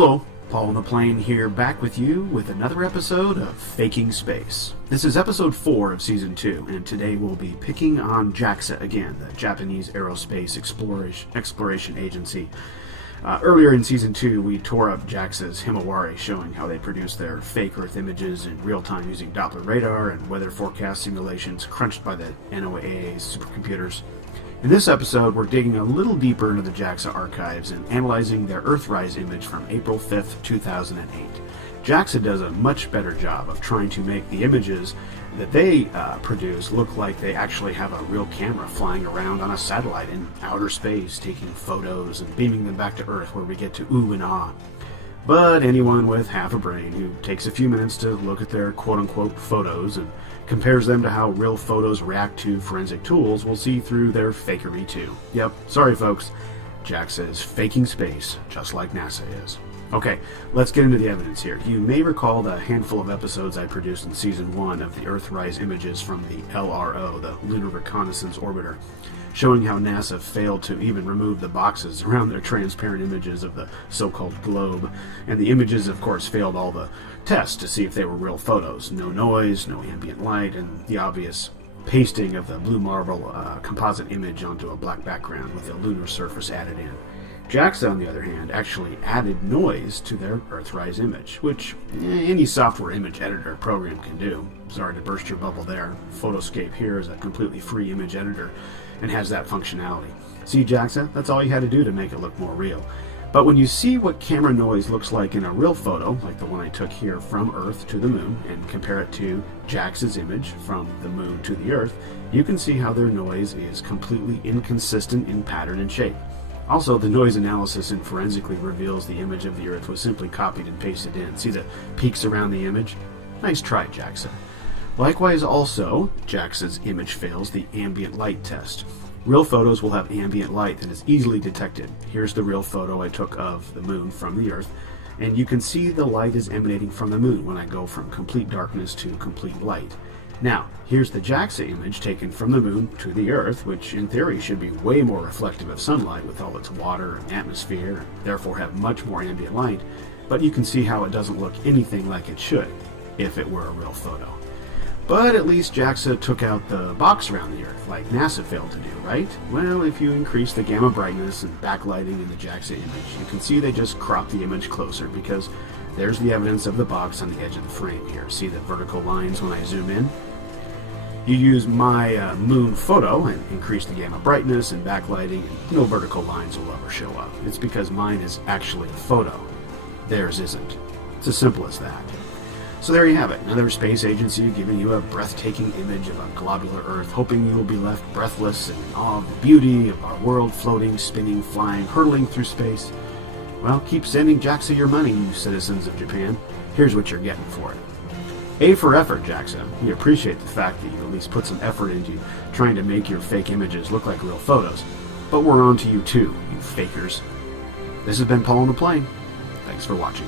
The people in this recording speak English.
Hello, Paul on the Plane here, back with you with another episode of Faking Space. This is episode 4 of season 2, and today we'll be picking on JAXA again, the Japanese Aerospace Exploration Agency. Earlier in season 2, we tore up JAXA'S Himawari, showing how they produce their fake Earth images in real time using Doppler radar and weather forecast simulations crunched by the NOAA's supercomputers. In this episode, we're digging a little deeper into the JAXA archives and analyzing their Earthrise image from April 5th, 2008. JAXA does a much better job of trying to make the images that they produce look like they actually have a real camera flying around on a satellite in outer space, taking photos and beaming them back to Earth, where we get to ooh and ah. But anyone with half a brain who takes a few minutes to look at their quote-unquote photos and compares them to how real photos react to forensic tools will see through their fakery too. Yep, sorry folks, JAXA is faking space, just like NASA is. Okay, let's get into the evidence here. You may recall the handful of episodes I produced in Season 1 of the Earthrise images from the LRO, the Lunar Reconnaissance Orbiter, showing how NASA failed to even remove the boxes around their transparent images of the so-called globe, and the images, of course, failed all the tests to see if they were real photos. No noise, no ambient light, and the obvious pasting of the blue marble composite image onto a black background with a lunar surface added in. JAXA, on the other hand, actually added noise to their Earthrise image, which any software image editor program can do. Sorry to burst your bubble there. Photoscape here is a completely free image editor and has that functionality. See, JAXA, that's all you had to do to make it look more real. But when you see what camera noise looks like in a real photo, like the one I took here from Earth to the Moon, and compare it to JAXA's image from the Moon to the Earth, you can see how their noise is completely inconsistent in pattern and shape. Also, the noise analysis and forensically reveals the image of the Earth was simply copied and pasted in. See the peaks around the image? Nice try, JAXA. Likewise, also, JAXA's image fails the ambient light test. Real photos will have ambient light that is easily detected. Here's the real photo I took of the Moon from the Earth, and you can see the light is emanating from the Moon when I go from complete darkness to complete light. Now, here's the JAXA image taken from the Moon to the Earth, which in theory should be way more reflective of sunlight with all its water and atmosphere, and therefore have much more ambient light, but you can see how it doesn't look anything like it should, if it were a real photo. But at least JAXA took out the box around the Earth, like NASA failed to do, right? Well, if you increase the gamma brightness and backlighting in the JAXA image, you can see they just cropped the image closer, because there's the evidence of the box on the edge of the frame here. See the vertical lines when I zoom in? You use my Moon photo and increase the gamma brightness and backlighting, and no vertical lines will ever show up. It's because mine is actually a photo. Theirs isn't. It's as simple as that. So there you have it, another space agency giving you a breathtaking image of a globular Earth, hoping you'll be left breathless and in awe of the beauty of our world floating, spinning, flying, hurtling through space. Well, keep sending JAXA your money, you citizens of Japan. Here's what you're getting for it. A for effort, JAXA. We appreciate the fact that you at least put some effort into trying to make your fake images look like real photos. But we're on to you too, you fakers. This has been Paul on the Plane. Thanks for watching.